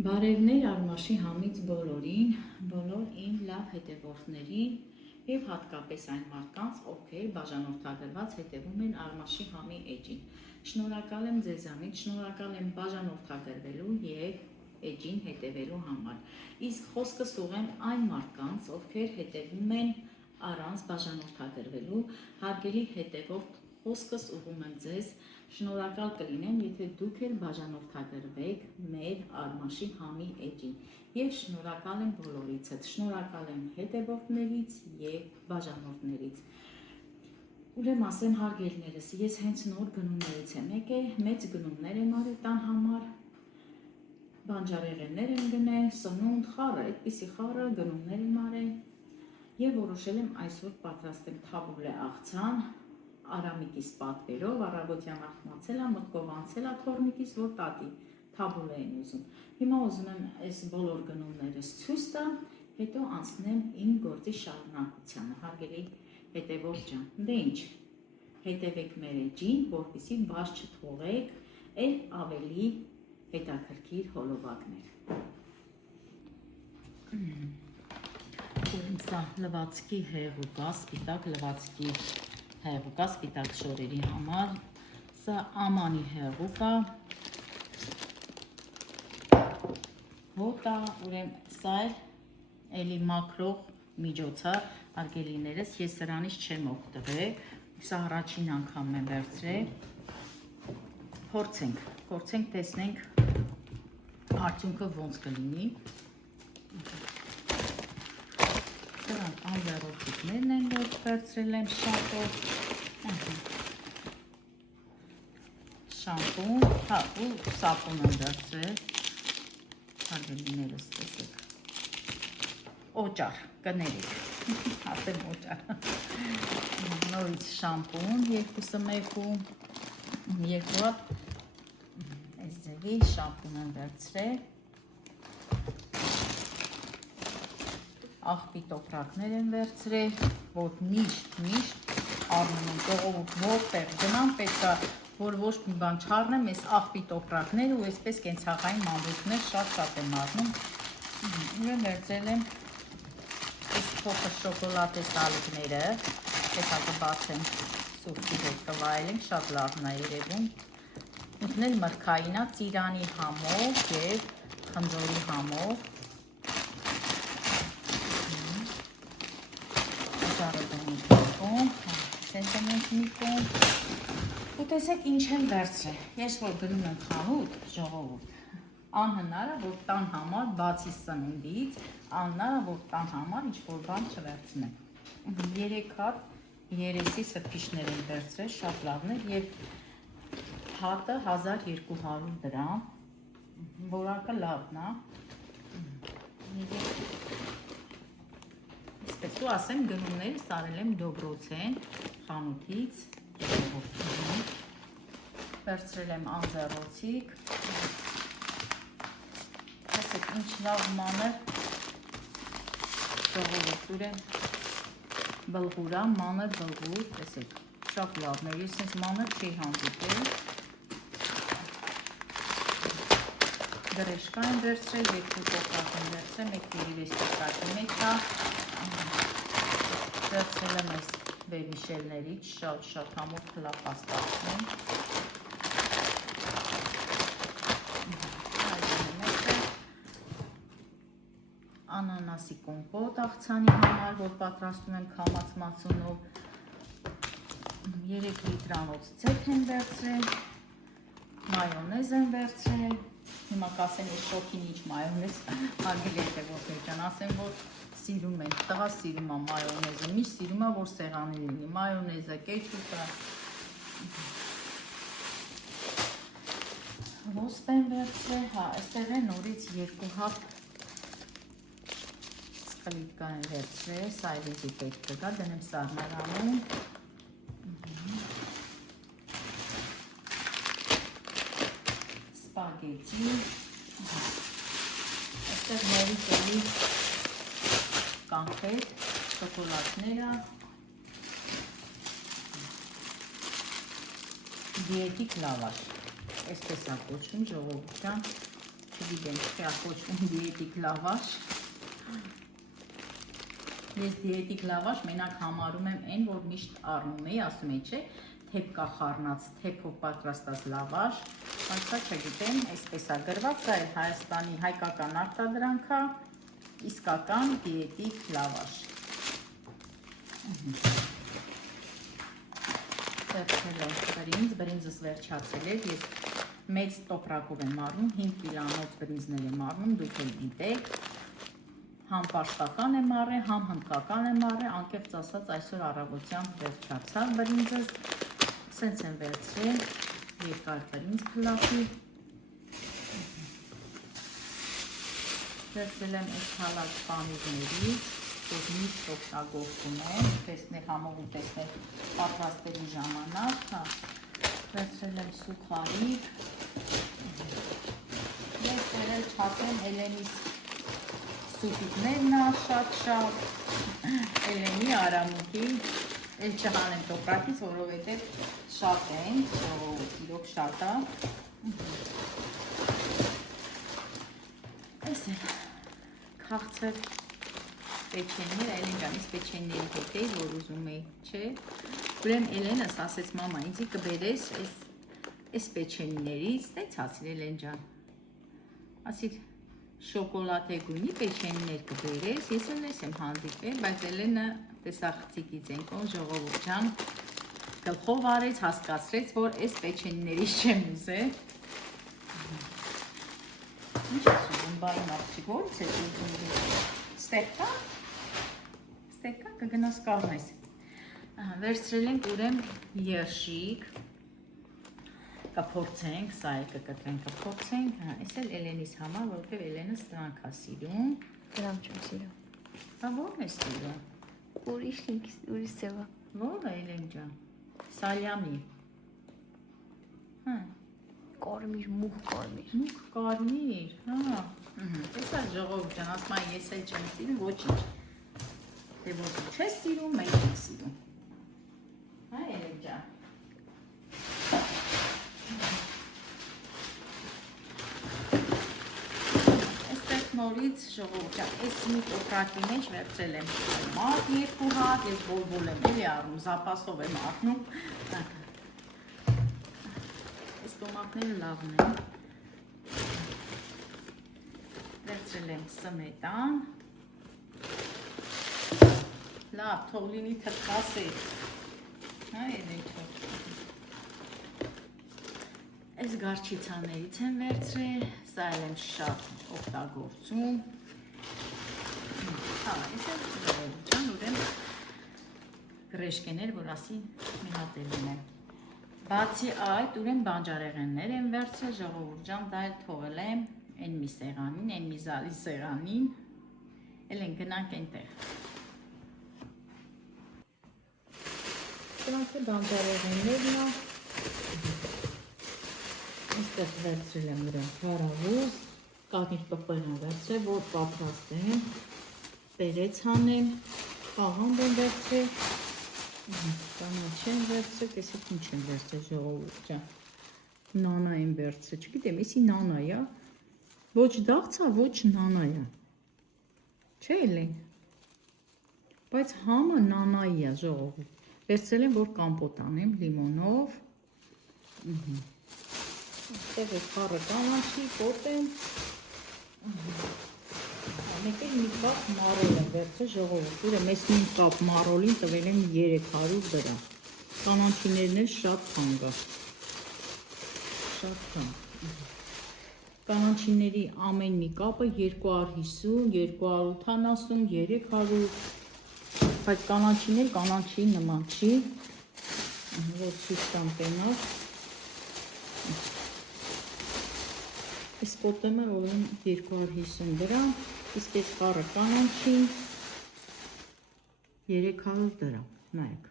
Բարևներ Արմաշի համից բոլորին, բոլոր իմ լավ հետևորդներին և հատկապես այն մարդկանց, ովքեր բաժանորդագրված հետևում են Արմաշի համի էջին։ Շնորհակալ եմ ձեզանից, շնորհակալ եմ բաժանորդագրվելու և էջին հետևելու համար։ Իսկ խոսքս ուղղեմ այն մարդկանց, ովքեր հետևում են առանց բաժանորդագրվելու, հարգելի հետևորդ, խոսքս ուղղում եմ ձեզ, շնորհակալ կլինեմ, եթե դուք էլ բաժանորդագրվեք մեր Արմաշի համի էջին և շնորհակալ եմ բոլորիցդ, շնորհակալ եմ հետևորդներից և բաժանորդներից։ Ուրեմն ասեմ հարգելիներս, ես հենց նոր գնումներից եմ եկել, մեծ գնումներ եմ արել տան համար, բանջարեղեններ եմ գնել, սնունդ, խառը, այդպիսի խառը գնումներ եմ արել և որոշել եմ այսօր պատրաստեմ թաբուլե աղցան, Արամիկիս պատվերով, առավոտյան արթնացել եմ, մտքով անցել եմ թորնիկիս, որ տատի թաբուլե են ուզում։ Հիմա ուզում եմ այս բոլոր գնումներս ցույց տամ, հետո անցնեմ իմ գործի շարունակությանը, հարգելի հետևորդ ջան։ Դե ինչ, հետևեք մեր էջին, որպեսզի բաց չթողեք այլ ավելի հետաքրքիր հոլովակներ։ Սա լվացքի հեղուկա, սպիտակ լվացքի հեղուկա, սպիտակ շորերի համար, սա ամանի հեղուկա, հոտա, ուրեմն սա էլի մաքրող միջոց է, հարգելիներս, ես սրանից չեմ օգտվել, սա առաջին անգամ եմ վերցրել, փորձենք, տեսնենք արդյունքը ոնց կլինի։ Դրանք անձեռոցիկներն են, որ վերցրել եմ շատով, շամպուն, ու սապուն եմ վերցրել, հարգելիներս տեսեք, օճար, կներեք, ասեմ օճար, նորից շամպուն, երկուսը մեկում, երկու հատ, այս ձևի շամպուն եմ վերցրել, աղբի տոպրակներ եմ վերցրել, որ միշտ առնում եմ, ժողովուրդ որտեղ գնամ, պետք է որ ոչ մի բան չառնեմ, այս աղբի տոպրակները ու այսպես կենցաղային մանրուքներ շատ եմ առնում։ Ուրեմն վերցրել եմ այս փոքր շոկոլադե սալիկները, հետո կբացեմ սուրճի հետ կվայելենք, շատ լավն է երևում։ Ինքն էլ մրգային է, ծիրանի համով և խնձորի համով։ Ու տեսեք ինչ եմ վերցրել, ես որ գնում եմ խանութ, ժողովուրդ, անհնար է, որ տան համար, բացի սնունդից, անհնար է, որ տան համար ինչ-որ բան չվերցնեմ։ 3 հատ երեսի սրբիչներ եմ վերցրել, շատ լավն է, և հատը 1200 դրամ, որակը լավն է։ Ու ասեմ գնումներս արել եմ Դոբրոցեն խանութից, վերցրել եմ անձեռոցիկ, տեսեք ինչ լավ մանր ժողովուրդ, ուրեմն բլղուր է, մանր բլղուր, տեսեք, շատ լավն է, ես ինձ մանր չի հանդիպել, գրեշկա եմ վերցրել, 2 տոպրակ եմ վերցրել, 1 տիրիվես տոպրակի մեջ է, վերցրել եմ այս բեբիշելներից, շատ համով խլապաստացնում, անանասի կոմպոտ աղցանի համար, որ պատրաստում եմ քամած մածունով, 3 լիտրանոց ձեթ եմ վերցրել, մայոնեզ եմ վերցրել, հիմա կասեմ ես շոքին ինչ մայոնեզ, հարգելի հետևորդներ ջան, ասեմ որ սիրում են, տղա սիրում է մայոնեզը, միշտ սիրում է, որ սեղանի լինի, մայոնեզը, կեչուպը, ոսպ եմ վերցրել, այստեղ է նորից 2 հատ սխլիկա եմ վերցրել, սա այլիզի պետք կգա, դնեմ սառնարանում, սպագետի, այստեղ նորից էլի կանխետ, շոկոլադները, դիետիկ լավաշ, այսպես է կոչվում ժողովուրդ ջան, չգիտեմ, չի կոչվում դիետիկ լավաշ։ Ես դիետիկ լավաշ մենակ համարում եմ այն, որ միշտ առնում էի, ասում էի, չէ, թեփկա խառնած, թեփով պատրաստած լավաշ, բայց սա չգիտեմ, այսպես է գրված, սա էլ Հայաստանի հայկական արտադրանք է, իսկական դիետիկ լավաշ։ Բրինձս վերջացել էր, ես մեծ տոպրակով եմ առնում, 5 կիլոանոց բրինձներ եմ առնում, դուք էլ գիտեք, համ պաշտական եմ առել, համ հնդկական եմ առել, անկեղծ ասած այսօր առավոտյան վերջացավ բրինձս, սենց եմ վերցրել, երկար բրինձ փլախի, վերցրել եմ այս հալած պանիրների, որ միշտ օգտագործում եմ, տեսնել համով ու տեսնել պատրաստելու ժամանակ, վերցրել եմ սուքարիկ, վերցրել չափեմ Էլենիս սուպիկներն է շատ, Էլենի արամուկի, էլ չհանեմ տոպրակից, որովհետև շատ են, իրոք շատ է, այս է քաղցր պեչեններ, Էլեն ջան, իս պեչենների հետ էի, որ ուզում էի, չէ, ուրեմն Էլենս ասեց մամա, ինձի կբերես այս պեչեններից, տենց ասիր Էլեն ջան, ասիր շոկոլադե գույնի պեչեններ կբերես, ես էլ ես եմ հանդիպել, բայց Էլենը տեսախցիկից ենք, ոն ժողովուրդ ջան, գլխով արեց, հասկացրեց, որ այս պեչեններից չեմ ուզել, ինչ ես ուզում, բային աղջիկ, որից ես ուզում, ստեղկա, կգնաս կառնես, վերցրել ենք ուրեմն երշիկ, կփորձենք, սա էլ կկտրենք, կփորձենք, այս էլ Էլենիս համար, որովհետև Էլենը սրանք է սիրում, դրանք չեմ սիրում, հա ո՞րն է սիրում, ուրիշ ձևա, ո՞րը Էլեն ջան, սալյամի, կարմիր, մուգ կարմիր, մուգ կարմիր, հա, տեսա ժողովուրդ ջան, ասում եմ ես էլ չեմ սիրում, ոչինչ, դե ոչինչ չես սիրում, մենք ենք սիրում, հա Էլեն ջան, այստեղ նորից ժողովուրդ ջան, այս մի տոպրակի մեջ վերցրել եմ մակ 2 հատ, ես բոլ եմ էլի առնում, զապասով եմ առնում, այս տոմատները լավն են, վերցրել եմ սմետան, լավ, թող լինի թխկաս է, հա Էլեն ջան, այս գարչիցաներից եմ վերցրել, սա էլ եմ շատ օգտագործում, հա, ես էլ ժողովուրդ ջան, ուրեմն գրեշկեներ, որ ասի մի հատ էլ ունեմ, բացի այդ, ուրեմն բանջարեղեններ եմ վերցրել, ժողովուրդ ջան, դա էլ թողել եմ այն մի սեղանին, այն մի զալի սեղանին, Էլեն գնանք այնտեղ, սրանք է բանջարեղեններն է, այստեղ վերցրել եմ նրան հարավուզ, կարմիր պպերն վերցրել, որ պատրաստեմ, պերեց հանեմ, աղամբ եմ վերցրել, կանաչ եմ վերցրել, տեսեք ինչ եմ վերցրել ժողովուրդ ջան, նանա եմ վերցրել, չգիտեմ, եսի նանա է, ոչ դաղցա, ոչ նանա է, չէ Էլեն, բայց համը նանայի է ժողովուրդ, վերցրել եմ, որ կամպոտ անեմ լիմոնով, այստեղ է խառը կանաչի, կոտեմ, մեկ էլ մի կապ մարոլ եմ վերցրել ժողովուրդ, ուրեմն այս մի կապ մարոլին տվել եմ 300 դրամ, կանաչիներն էլ շատ թանկ է, շատ թանկ, կանաչիների ամեն մի կապը 250, 280, 300, բայց կանաչին էլ կանաչի նման չի, որ ցույց տամ տենով, այս կոտեմը ոլում 250 դրամ, իսկ այս խառը կանաչին 300 դրամ, նայեք,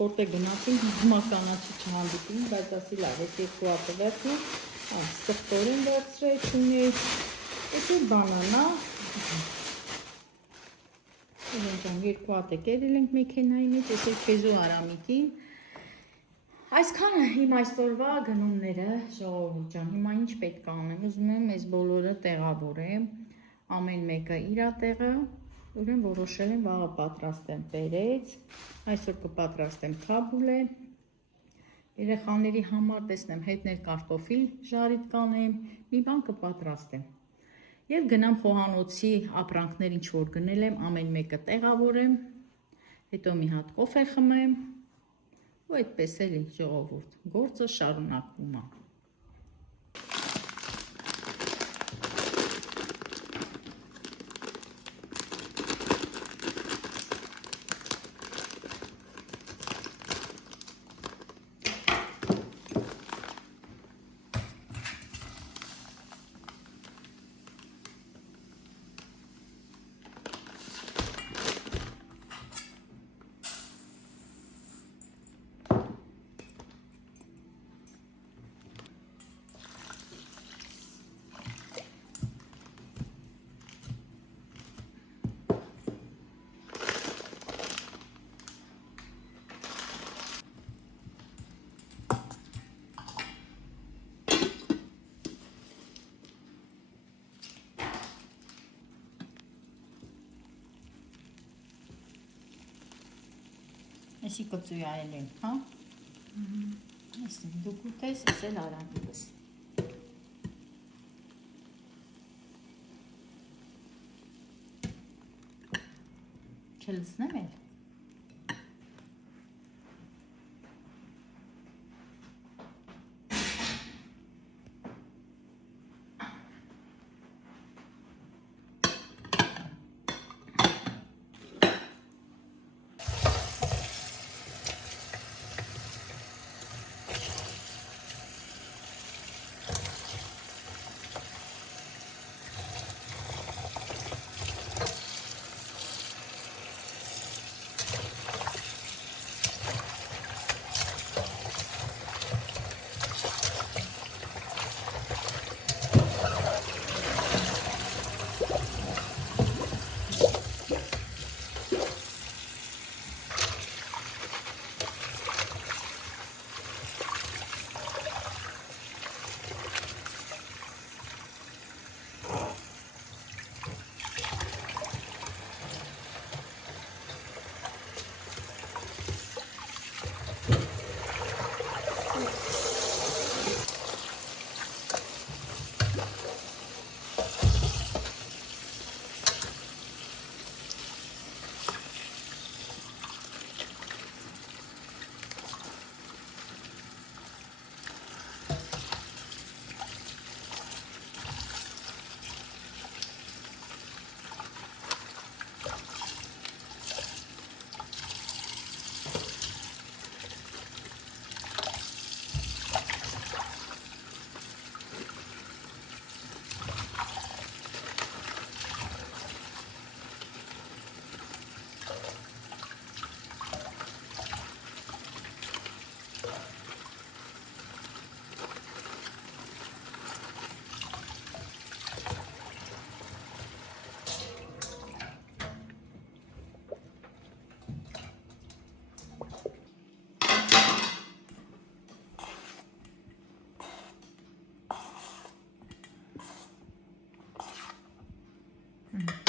որտեղ գնացին, հիմա կանաչի չհանդիպին, բայց ասի լավ, ես 2 հատը վերցնեմ, սխտորին վերցրել չունի, այս էլ բանանա, Էլեն ջան, 2 հատ եկել ենք մեքենայի մեջ, ես էլ քեզու արամիկին, Այսքանը իմ այսօրվա գնումները, ժողովուրդ ջան, հիմա ինչ պետք է անեմ, ուզում եմ այս բոլորը տեղավորեմ, ամեն մեկը իր տեղը, ուրեմն որոշել եմ վաղը պատրաստեմ պերեց, այսօր կպատրաստեմ քաբուլե, երեխաների համար տեսնեմ հետներ կարտոֆիլ ժարիտ կանեմ, մի բան կպատրաստեմ և գնամ խոհանոցի ապրանքներ ինչ որ գնել եմ, ամեն մեկը տեղավորեմ, հետո մի հատ կոֆե խմեմ ու այդպես էլի ժողովուրդ, գործը շարունակվում է։ Այսի կծույայել եմ, հա? Այսին դուք ուտես, ես էլ արանքս։ Չլցնեմ էլ։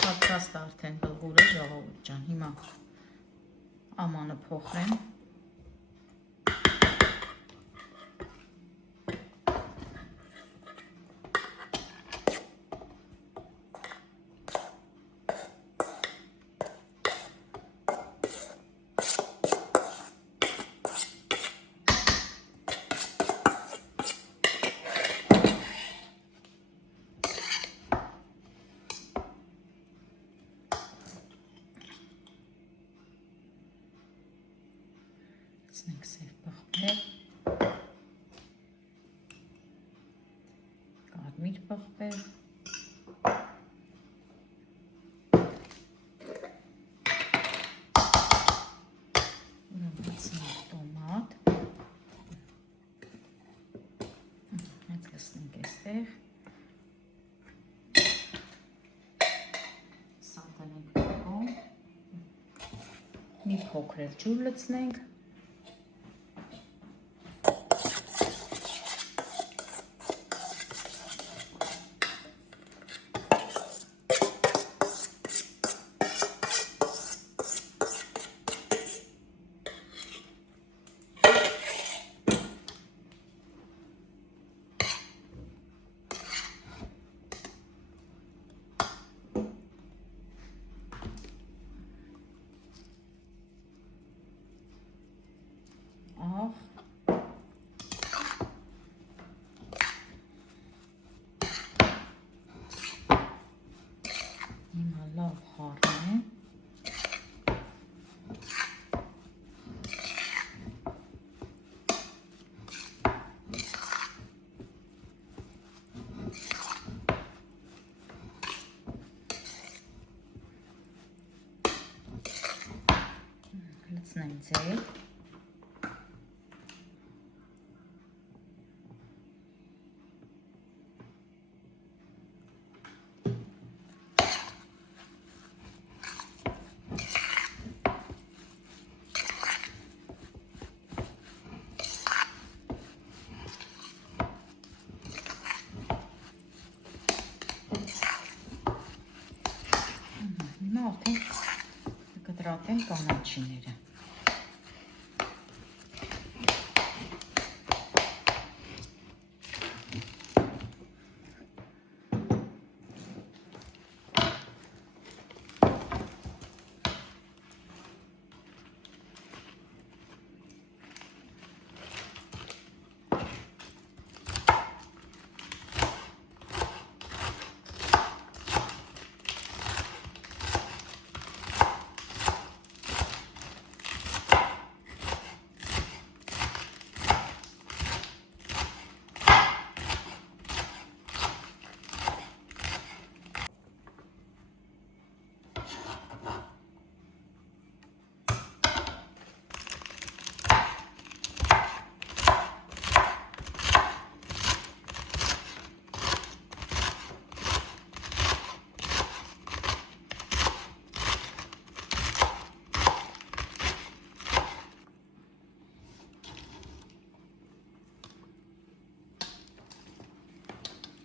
Պատրաստ արդեն բլղուրը ժողովուրդ ջան, հիմա ամանը փոխեմ։ Ցնենք սև պղպեղ, կարմիր պղպեղ, ուրեմացնենք տոմատ, հենց լսնենք այստեղ, սանտնենք կողմ, մի փոքր էլ ջուր լցնենք, միացնեմ ձեր։ Հիմա արդեն կտրատեմ կանաչիները։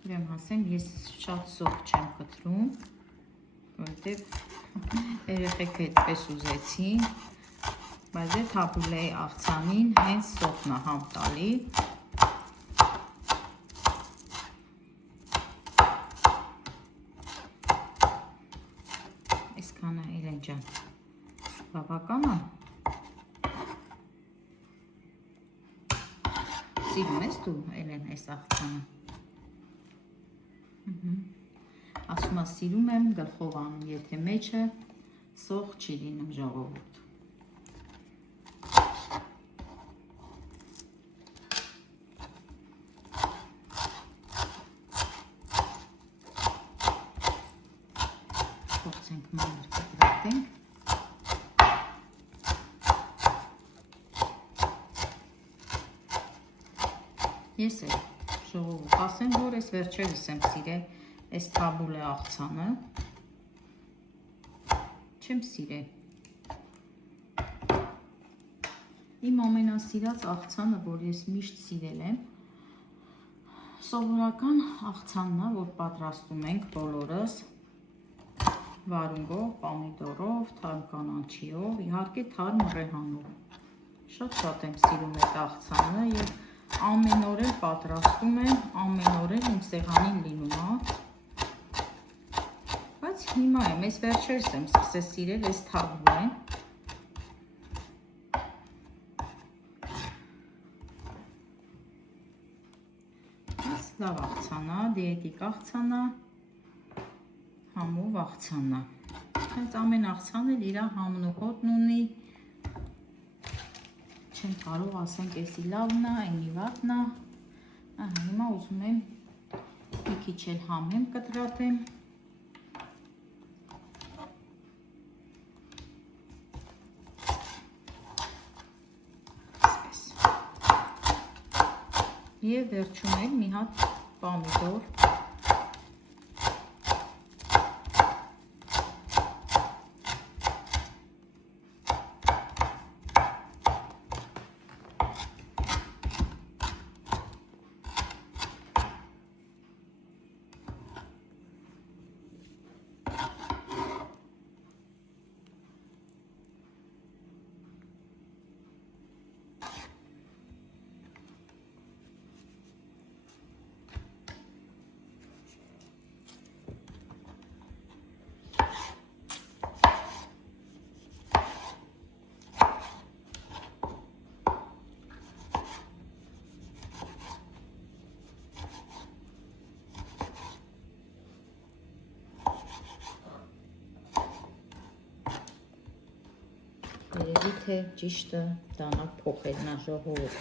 Ուրեմն ասեմ, ես շատ սոխ չեմ կտրում, որովհետև երեխեք այդպես ուզեցին, բայց այդ թաբուլեի աղցանին հենց սոխն է համ տալի։ Այսքանը Էլեն ջան, բավական է։ Սիրում ես դու Էլեն այս աղցանը։ Ասում սիրում եմ գլխով անում, եթե մեջը սոխ չի լինում ժողովուրդ։ Փորձենք մանր կտրատենք։ Ես էլ ժողովուրդ ասեմ, որ ես վերջերս եմ սիրել այս թաբուլե աղցանը, չեմ սիրել։ Իմ ամենասիրած աղցանը, որ ես միշտ սիրել եմ, սովորական աղցանն է, որ պատրաստում ենք բոլորս վարունգով, պամիդորով, թարմ կանաչիով, իհարկե թարմ ռեհանով։ Շատ եմ սիրում այդ աղցանը և ամեն օր էլ պատրաստում եմ, ամեն օր էլ իմ սեղանին լինում է։ Բայց հիմա եմ, ես վերջերս եմ սկսել սիրել այս թաբուլեն։ Այս լավ աղցան է, դիետիկ աղցան է, համով աղցան է։ Հենց ամեն աղցան էլ իր համն ու հոտն ունի։ Չեմ կարող ասենք էսի լավն է, այնի վատն է։ Հիմա ուզում եմ մի քիչ էլ համ կտրատեմ։ Եվ վերջում էլ մի հատ պամիդոր։ Երևի թե ճիշտը դանակ փոխելն է ժողովուրդ։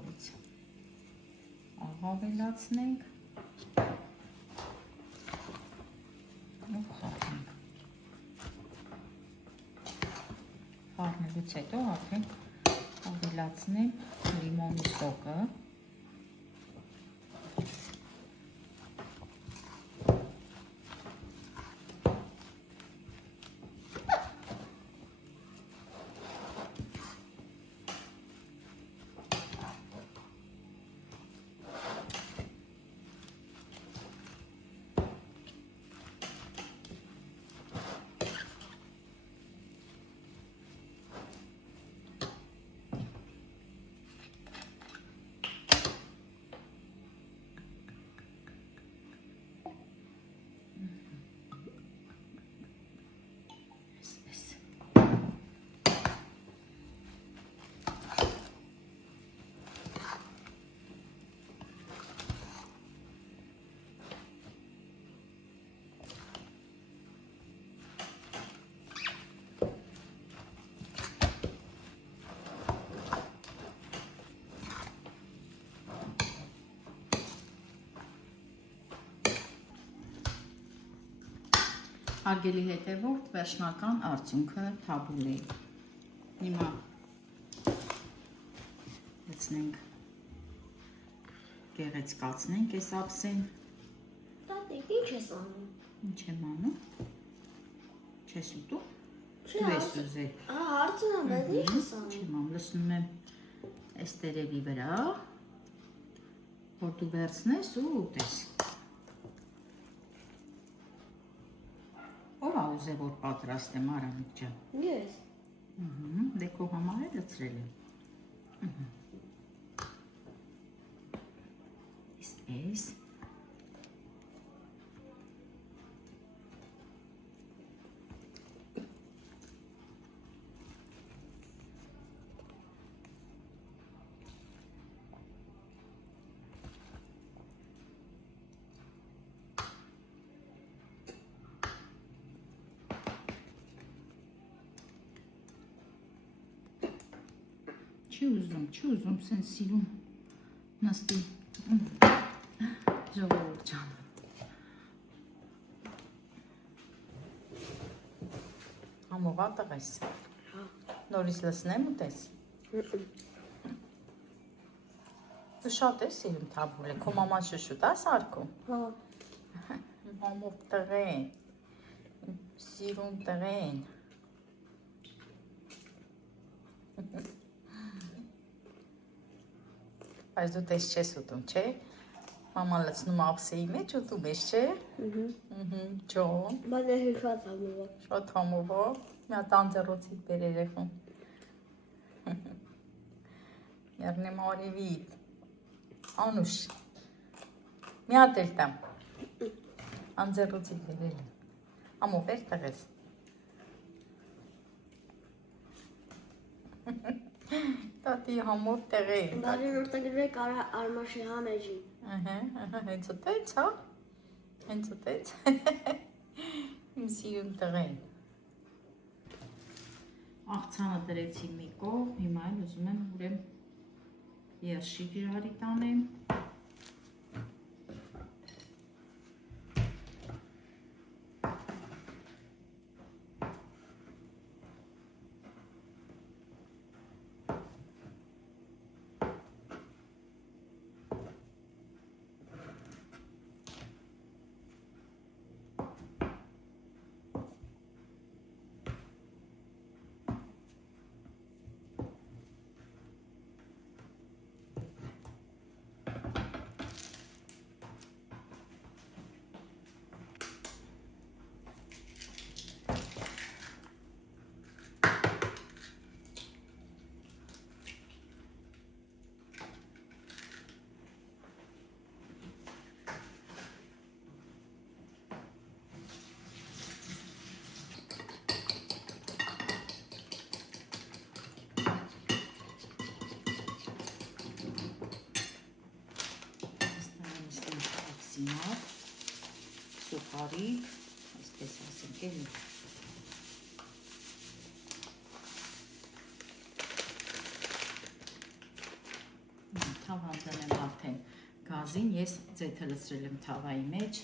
նորից ավելացնենք ու խառնենք։ Խառնելուց հետո արդեն ավելացնեմ լիմոնի սոկը։ Հարգելի հետևորդ, վերջնական արդյունքը թաբուլե։ Հիմա լցնենք, գեղեցկացնենք այս ափսեն։ Տատիկ, ինչ ես անում։ Ինչ եմ անում։ Չես ուտում։ Չէ, Դու ես ուզել։ հարցն եմ, բայց ինչ ես անում։ Չեմ անում, լցնում եմ այս տերևի վրա, որ դու վերցնես ու ուտես։ Ով ա ուզել որ պատրաստեմ Արամիկ ջան։ Ես։ Դե քո համար է լցրել եմ։ Էս։ Չի ուզում սեն սիրում նստի ժողովուրդ ջան։ Համովա տղես։ Նորից լցնեմ ուտես։ Դու շատ ես սիրում թաբուլե, քո մաման շշուտ ա սարքում։ Հա։ Համով տղեն, սիրուն տղեն։ Բայց դու տես չես ուտում, չէ՞։ Մաման լցնում ափսեի մեջ ուտում ես, չէ՞։ Ջոն։ Բայց ես շատ համով։ Շատ համով, մի հատ անձեռոցիդ բեր երեխուն։ Եռնեմ արևիդ։ Անուշ։ Մի հատ էլ տամ։ Անձեռոցիդ բերել եմ։ Համով էր տղես։ Տատի համով տղեն։ Բայց նորտագրեք Արմաշի համեջին։ Հենց ուտեց, հա։ Հենց ուտեց։ Իմ սիրուն տղեն։ Աղցանը դրեցի մի կողմ, հիմա էլ ուզում եմ ուրեմն երշիկ ժարի տանեմ։ Սուխարի, այսպես ասենք էլի։ թավ հանձնել եմ արդեն գազին, ես ձեթը լցրել եմ թավայի մեջ։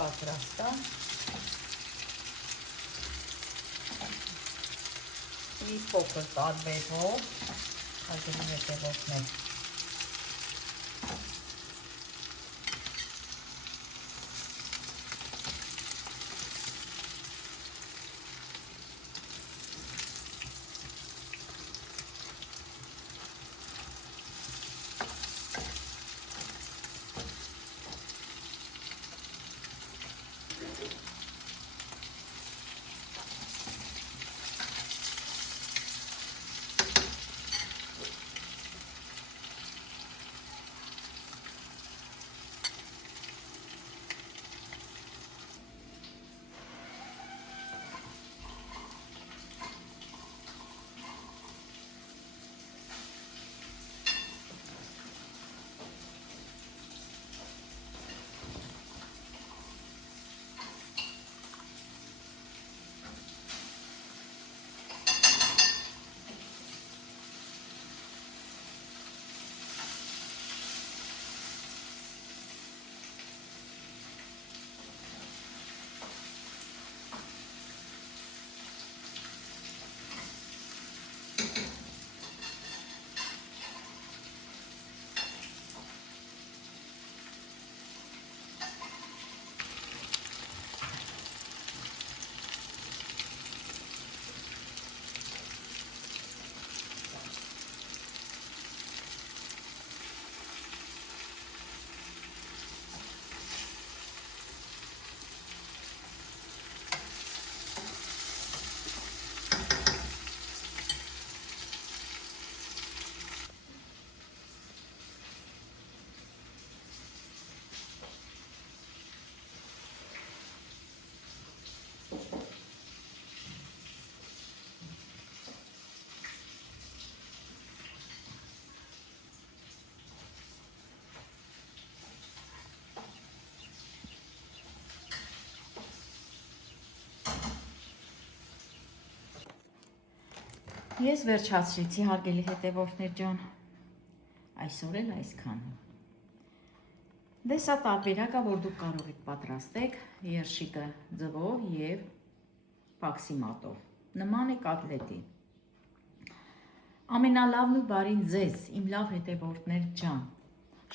Պատրաստ է։ Մի փոքր տարբերով, հաջորդ ետևոցներ։ Ես վերջացրեցի հարգելի հետևորդներ ջան, այսօր էլ այսքանը։ Դե սա տարբերակը, որ դուք կարող եք պատրաստեք երշիկը ձվով և փաքսի մատով, նման է կոտլետի։ Ամենալավն ու բարին ձեզ, իմ լավ հետևորդներ ջան,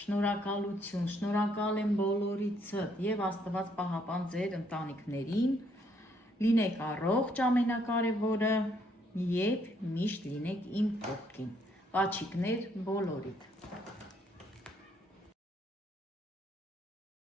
շնորհակալություն, շնորհակալ եմ բոլորիցդ և Աստված պահապան ձեր ընտանիքներին, լինեք առողջ ամենակարևորը և միշտ լինեք իմ կողքին, պաչիկներ բոլորիդ։